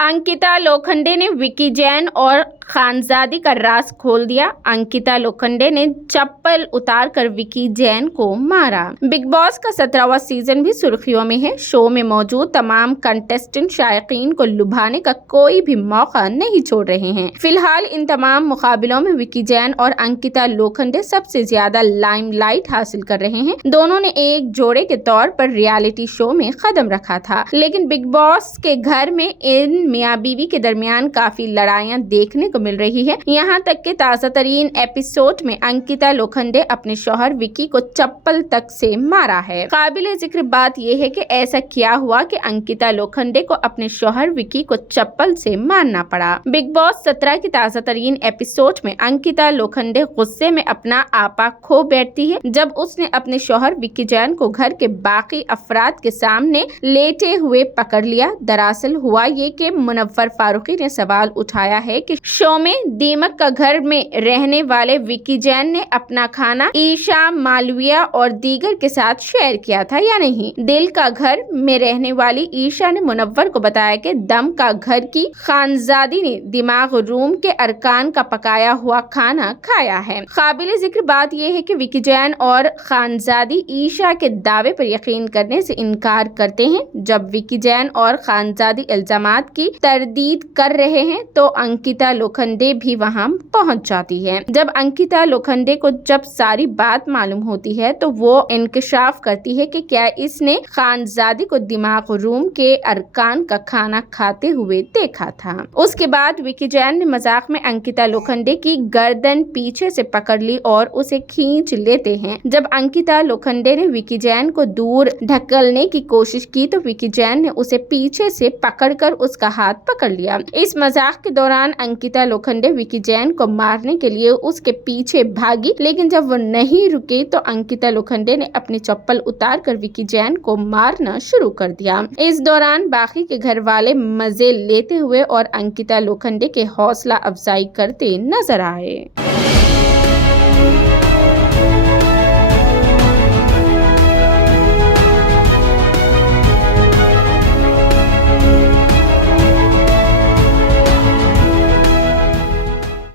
अंकिता लोखंडे ने विकी जैन और खानजादी का राज खोल दिया। अंकिता लोखंडे ने चप्पल उतारकर विकी जैन को मारा। बिग बॉस का 17वां सीजन भी सुर्खियों में है। शो में मौजूद तमाम कंटेस्टेंट शायकीन को लुभाने का कोई भी मौका नहीं छोड़ रहे हैं। फिलहाल इन तमाम मुकाबलों में विकी जैन और अंकिता लोखंडे सबसे ज्यादा लाइमलाइट हासिल कर रहे हैं। दोनों ने एक जोड़े के तौर पर रियलिटी शो में कदम रखा था, लेकिन बिग बॉस के घर में इन मियां बीवी के दरमियान काफी लड़ाइयां देखने को मिल रही है। यहाँ तक के ताजा तरीन एपिसोड में अंकिता लोखंडे अपने शौहर विकी को चप्पल तक से मारा है। काबिले जिक्र बात यह है कि ऐसा क्या हुआ कि अंकिता लोखंडे को अपने शौहर विकी को चप्पल से मारना पड़ा। बिग बॉस 17 की ताजा तरीन एपिसोड में अंकिता लोखंडे गुस्से में अपना आपा खो बैठती है जब उसने अपने शौहर विकी जैन को घर के बाकी अफराद के सामने लेटे हुए पकड़ लिया। दरअसल हुआ ये कि मुनव्वर फारूकी ने सवाल उठाया है कि शो में दीमक का घर में रहने वाले विकी जैन ने अपना खाना ईशा, मालविया और दीगर के साथ शेयर किया था या नहीं। दिल का घर में रहने वाली ईशा ने मुनव्वर को बताया कि दम का घर की खानजादी ने दिमाग रूम के अरकान का पकाया हुआ खाना खाया है। काबिले जिक्र बात यह है कि विकी जैन और खानजादी ईशा के दावे पर यकीन करने से इनकार करते हैं। जब विकी जैन और खानजादी इल्जामात की तरदीद कर रहे हैं तो अंकिता लोखंडे भी वहां पहुंच जाती है। जब अंकिता लोखंडे को जब सारी बात मालूम होती है तो वो इंकशाफ करती है कि क्या इसने खानजादी को दिमाग रूम के अरकान का खाना खाते हुए देखा था। उसके बाद विकी जैन ने मजाक में अंकिता लोखंडे की गर्दन पीछे से पकड़ ली और उसे खींच लेते हैं। जब अंकिता लोखंडे ने विकी जैन को दूर ढकलने की कोशिश की तो विकी जैन ने उसे पीछे से पकड़कर उसका हाथ पकड़ लिया। इस मजाक के दौरान अंकिता लोखंडे विकी जैन को मारने के लिए उसके पीछे भागी, लेकिन जब वो नहीं रुके तो अंकिता लोखंडे ने अपनी चप्पल उतारकर विकी जैन को मारना शुरू कर दिया। इस दौरान बाकी के घर वाले मजे लेते हुए और अंकिता लोखंडे के हौसला अफजाई करते नजर आए।